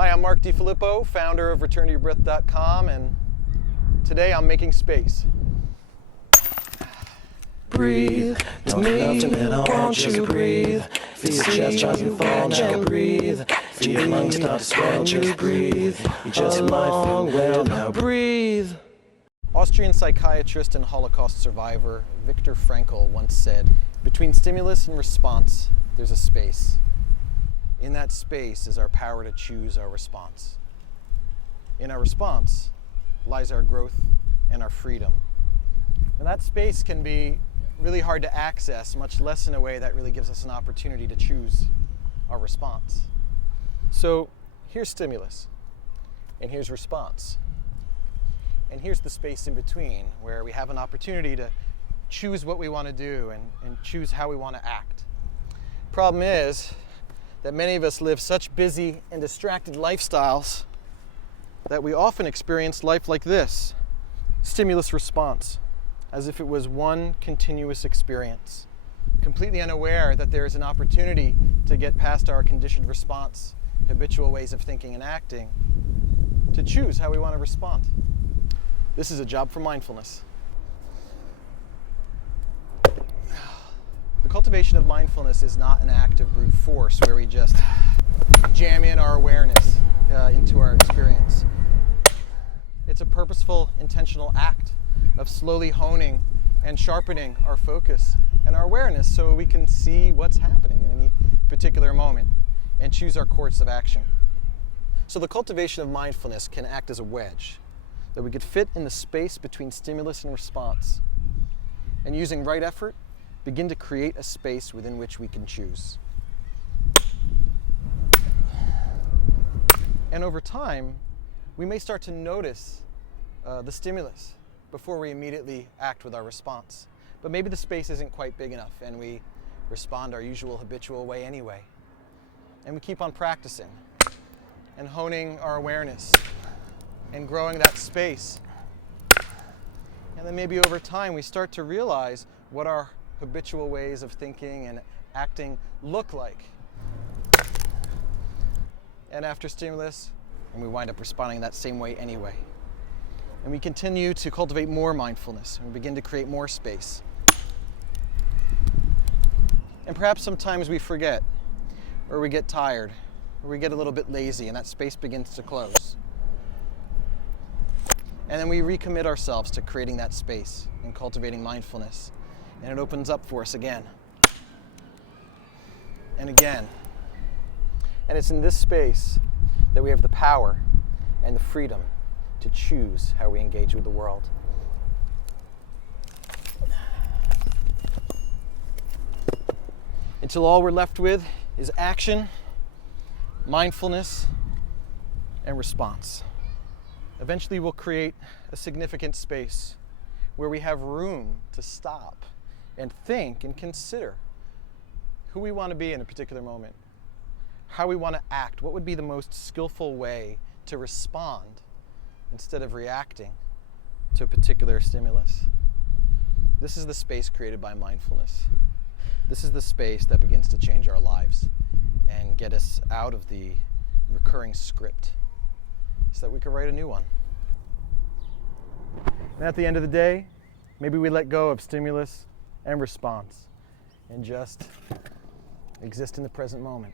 Hi, I'm Mark DiFilippo, founder of returntoyourbreath.com, and today I'm making space. Breathe, don't have to man, I want you to breathe. Feel your chest rise and fall, now breathe. Feel your lungs start to swell, just breathe. You just might feel well, now breathe. Austrian psychiatrist and Holocaust survivor Viktor Frankl once said, "Between stimulus and response, there's a space. In that space is our power to choose our response. In our response lies our growth and our freedom." And that space can be really hard to access, much less in a way that really gives us an opportunity to choose our response. So here's stimulus, and here's response. And here's the space in between, where we have an opportunity to choose what we want to do and choose how we want to act. Problem is that many of us live such busy and distracted lifestyles that we often experience life like this: stimulus response, as if it was one continuous experience, completely unaware that there is an opportunity to get past our conditioned response, habitual ways of thinking and acting, to choose how we want to respond. This is a job for mindfulness. The cultivation of mindfulness is not an act of brute force where we just jam in our awareness into our experience. It's a purposeful, intentional act of slowly honing and sharpening our focus and our awareness so we can see what's happening in any particular moment and choose our course of action. So the cultivation of mindfulness can act as a wedge that we could fit in the space between stimulus and response, and using right effort, begin to create a space within which we can choose. And over time, we may start to notice the stimulus before we immediately act with our response. But maybe the space isn't quite big enough and we respond our usual habitual way anyway. And we keep on practicing and honing our awareness and growing that space. And then maybe over time we start to realize what our habitual ways of thinking and acting look like. And after stimulus, and we wind up responding that same way anyway. And we continue to cultivate more mindfulness and we begin to create more space. And perhaps sometimes we forget, or we get tired, or we get a little bit lazy, and that space begins to close. And then we recommit ourselves to creating that space and cultivating mindfulness. And it opens up for us again and again. And it's in this space that we have the power and the freedom to choose how we engage with the world. Until all we're left with is action, mindfulness, and response. Eventually we'll create a significant space where we have room to stop and think and consider who we want to be in a particular moment, how we want to act, what would be the most skillful way to respond instead of reacting to a particular stimulus. This is the space created by mindfulness. This is the space that begins to change our lives and get us out of the recurring script so that we can write a new one. And at the end of the day, maybe we let go of stimulus and response and just exist in the present moment.